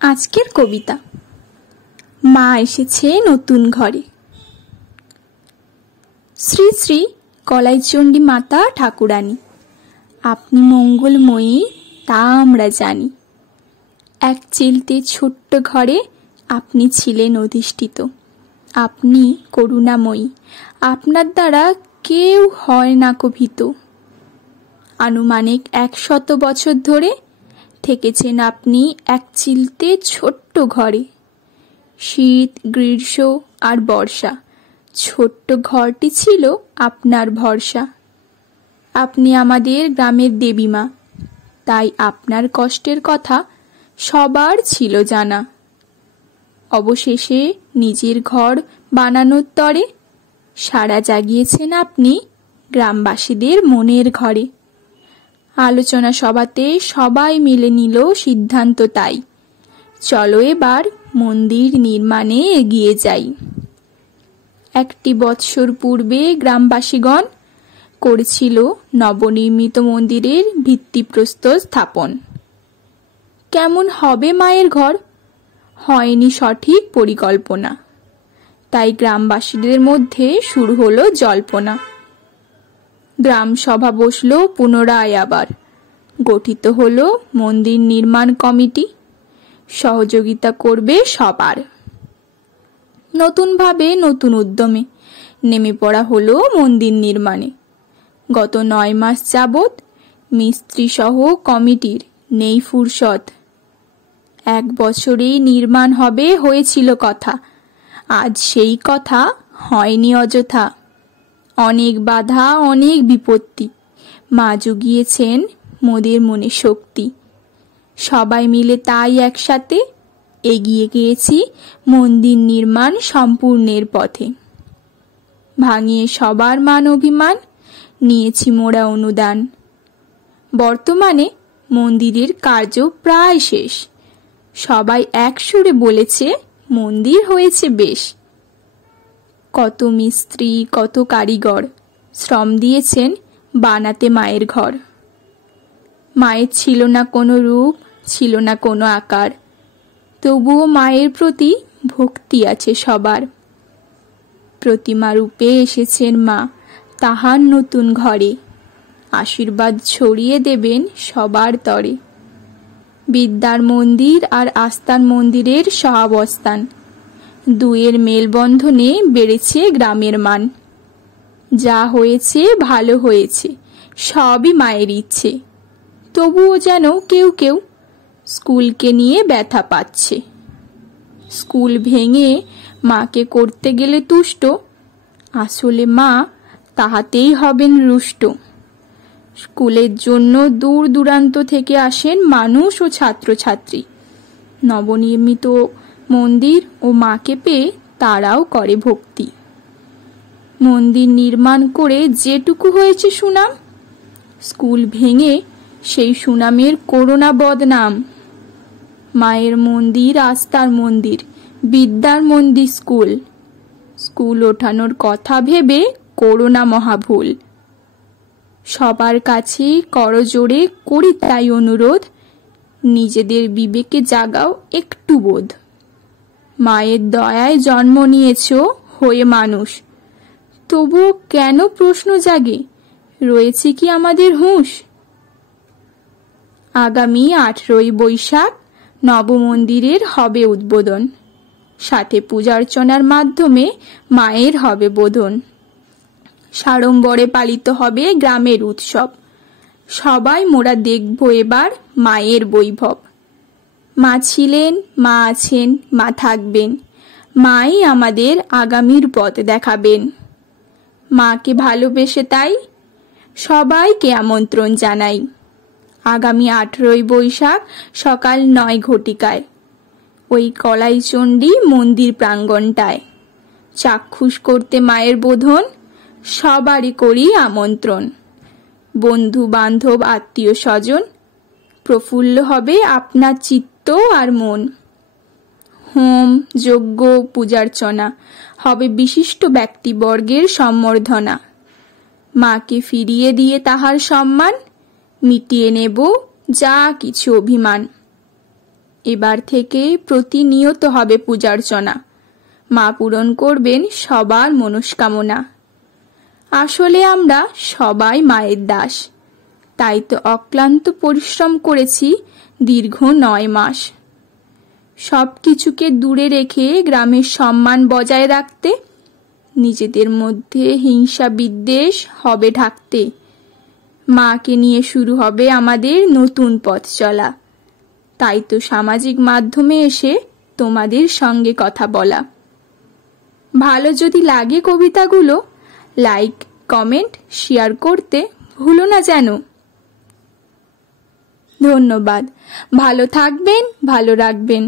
আজকের কবিতা। মা এসেছে নতুন ঘরে। শ্রী শ্রী কলাইচণ্ডী মাতা ঠাকুরানী, আপনি মঙ্গলময়ী তা আমরা জানি। এক চিলতে ছোট্ট ঘরে আপনি ছিলেন অধিষ্ঠিত। আপনি করুণাময়ী, আপনার দ্বারা কেউ হয় না কভিত। আনুমানিক 100 বছর ধরে থেকেছেন আপনি এক চিলতে ছোট্ট ঘরে। শীত, গ্রীষ্ম আর বর্ষা ছোট্ট ঘরটি ছিল আপনার ভরসা। আপনি আমাদের গ্রামের দেবী মা, তাই আপনার কষ্টের কথা সবার ছিল জানা। অবশেষে নিজের ঘর বানানোর তরে সাড়া জাগিয়েছেন আপনি গ্রামবাসীদের মনের ঘরে। আলোচনা সভাতে সবাই মিলে নিল সিদ্ধান্ত, তাই চলো এবার মন্দির নির্মাণে এগিয়ে যাই। 1 বৎসর পূর্বে গ্রামবাসীগণ করেছিল নবনির্মিত মন্দিরের ভিত্তিপ্রস্তর স্থাপন। কেমন হবে মায়ের ঘর, হয়নি সঠিক পরিকল্পনা, তাই গ্রামবাসীদের মধ্যে শুরু হলো জল্পনা। গ্রাম সভা বসলো পুনরায় আবার, গঠিত হলো মন্দির নির্মাণ কমিটি। সহযোগিতা করবে সবার। নতুনভাবে নতুন উদ্যমে নেমে পড়া হলো মন্দির নির্মাণে। গত 9 মাস যাবৎ মিস্ত্রি সহ কমিটির নেই ফুরসত। 1 বছরেই নির্মাণ হবে হয়েছিল কথা, আজ সেই কথা হয়নি অযথা। অনেক বাধা, অনেক বিপত্তি, মা জুগিয়েছেন মোদের মনে শক্তি। সবাই মিলে তাই একসাথে এগিয়ে গিয়েছি মন্দির নির্মাণ সম্পূর্ণের পথে। ভাঙিয়ে সবার মান অভিমান নিয়েছি মোরা অনুদান। বর্তমানে মন্দিরের কার্য প্রায় শেষ। সবাই এক সুরে বলেছে মন্দির হয়েছে বেশ। কত মিস্ত্রি, কত কারিগর শ্রম দিয়েছেন বানাতে মায়ের ঘর। মায়ের ছিল না কোনো রূপ, ছিল না কোনো আকার, তবুও মায়ের প্রতি ভক্তি আছে সবার। প্রতিমা রূপে এসেছেন মা তাহার নতুন ঘরে, আশীর্বাদ ছড়িয়ে দেবেন সবার তরে। বিদ্যার মন্দির আর আস্থার মন্দিরের সহাবস্থান, দুয়ের মেলবন্ধনে বেড়েছে গ্রামের মান। যা হয়েছে ভালো হয়েছে, সবই মায়ের ইচ্ছে। তবুও যেন কেউ কেউ স্কুলকে নিয়ে ব্যথা পাচ্ছে। স্কুল ভেঙে মাকে করতে গেলে তুষ্ট, আসলে মা তাহাতেই হবেন রুষ্ট। স্কুলের জন্য দূর দূরান্ত থেকে আসেন মানুষ ও ছাত্রছাত্রী। নবনির্মিত মন্দির ও মাকে পেয়ে তারাও করে ভক্তি। মন্দির নির্মাণ করে যেটুকু হয়েছে সুনাম, স্কুল ভেঙে সেই সুনামের করোনা বদনাম। মায়ের মন্দির, আস্থার মন্দির, বিদ্যার মন্দির স্কুল। স্কুল ওঠানোর কথা ভেবে করোনা মহাভুল। সবার কাছে করজোড়ে করি তাই অনুরোধ, নিজেদের বিবেকে জাগাও একটু বোধ। মায়ের দয়ায় জন্ম নিয়েছ হয়ে মানুষ, তবুও কেন প্রশ্ন জাগে, রয়েছে কি আমাদের হুঁশ? আগামী 18 বৈশাখ নবমন্দিরের হবে উদ্বোধন। সাথে পূজার্চনার মাধ্যমে মায়ের হবে বোধন। সাড়ম্বরে পালিত হবে গ্রামের উৎসব। সবাই মোরা দেখব এবার মায়ের বৈভব। মা ছিলেন, মা আছেন, মা থাকবেন। মাই আমাদের আগামীর পথ দেখাবেন। মাকে ভালোবেসে তাই সবাইকে আমন্ত্রণ জানাই। আগামী 18 বৈশাখ সকাল 9 ঘটিকায় ওই কলাইচণ্ডী মন্দির প্রাঙ্গণটায় চাক্ষুষ করতে মায়ের বোধন। সবারই করি আমন্ত্রণ। বন্ধু বান্ধব আত্মীয় স্বজন, প্রফুল্ল হবে আপনার চিত্ত আর মন। হোম, যজ্ঞ, পূজার্চনা হবে বিশিষ্ট ব্যক্তিবর্গের সম্বর্ধনা। মাকে ফিরিয়ে দিয়ে তাহার সম্মান, মিটিয়ে নেব যা কিছু অভিমান। এবার থেকে প্রতিনিয়ত হবে পূজার্চনা। মা পূরণ করবেন সবার মনস্কামনা। আসলে আমরা সবাই মায়ের দাস, তাই তো অক্লান্ত পরিশ্রম করেছি দীর্ঘ 9 মাস। সব কিছুকে দূরে রেখে গ্রামের সম্মান বজায় রাখতে, নিজেদের মধ্যে হিংসা বিদ্বেষ হবে ঢাকতে। মাকে নিয়ে শুরু হবে আমাদের নতুন পথ চলা। তাই তো সামাজিক মাধ্যমে এসে তোমাদের সঙ্গে কথা বলা। ভালো যদি লাগে কবিতাগুলো, লাইক, কমেন্ট, শেয়ার করতে ভুলো না যেন। ধন্যবাদ। ভালো থাকবেন, ভালো রাখবেন।